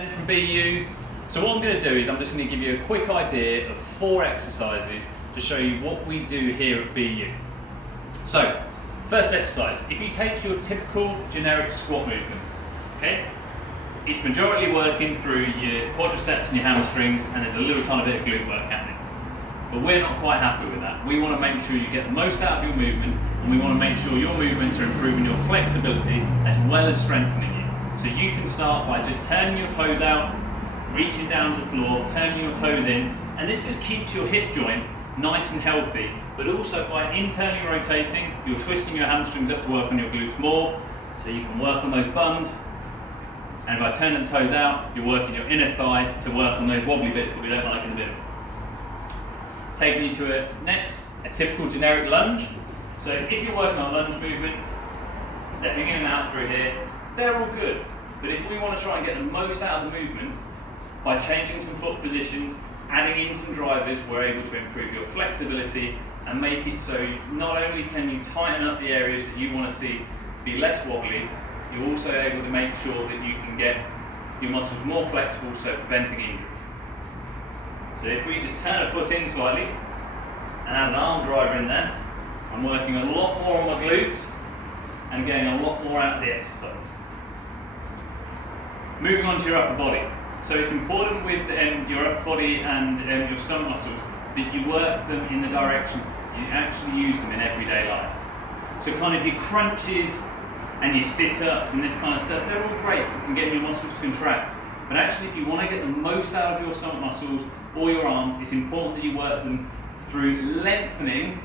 And from BU, so what I'm going to do is I'm just going to give you a quick idea of 4 exercises to show you what we do here at BU. So, first exercise, if you take your typical generic squat movement, okay, it's majority working through your quadriceps and your hamstrings, and there's a little tiny bit of glute work happening. But we're not quite happy with that. We want to make sure you get the most out of your movements, and we want to make sure your movements are improving your flexibility as well as strengthening you. So you can start by just turning your toes out, reaching down to the floor, turning your toes in, and this just keeps your hip joint nice and healthy, but also by internally rotating, you're twisting your hamstrings up to work on your glutes more, so you can work on those buns, and by turning the toes out, you're working your inner thigh to work on those wobbly bits that we don't like in the middle. Taking you to a typical generic lunge. So if you're working on lunge movement, stepping in and out through here, they're all good. But if we want to try and get the most out of the movement, by changing some foot positions, adding in some drivers, we're able to improve your flexibility and make it so not only can you tighten up the areas that you want to see be less wobbly, you're also able to make sure that you can get your muscles more flexible, so preventing injury. So if we just turn a foot in slightly and add an arm driver in there, I'm working a lot more on my glutes and getting a lot more out of the exercise. Moving on to your upper body. So it's important with your upper body and your stomach muscles that you work them in the directions that you actually use them in everyday life. So kind of your crunches and your sit-ups and this kind of stuff, they're all great for getting your muscles to contract. But actually, if you want to get the most out of your stomach muscles or your arms, it's important that you work them through lengthening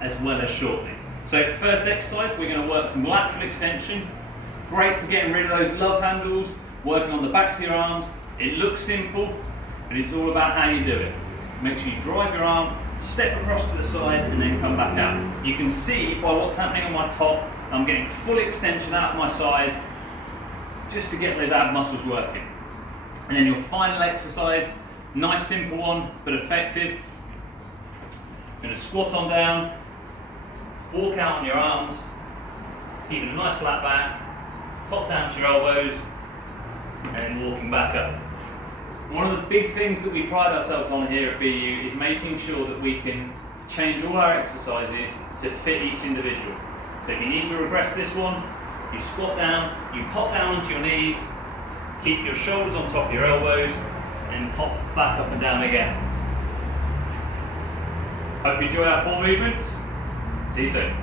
as well as shortening. So first exercise, we're going to work some lateral extension. Great for getting rid of those love handles, working on the backs of your arms. It looks simple, but it's all about how you do it. Make sure you drive your arm, step across to the side, and then come back out. You can see by what's happening on my top, I'm getting full extension out of my sides, just to get those ab muscles working. And then your final exercise, nice simple one, but effective. You're going to squat on down, walk out on your arms, keeping a nice flat back, pop down to your elbows, and then walking back up. One of the big things that we pride ourselves on here at BU is making sure that we can change all our exercises to fit each individual. So if you need to regress this one, you squat down, you pop down onto your knees, keep your shoulders on top of your elbows, and pop back up and down again. Hope you enjoy our 4 movements. See you soon.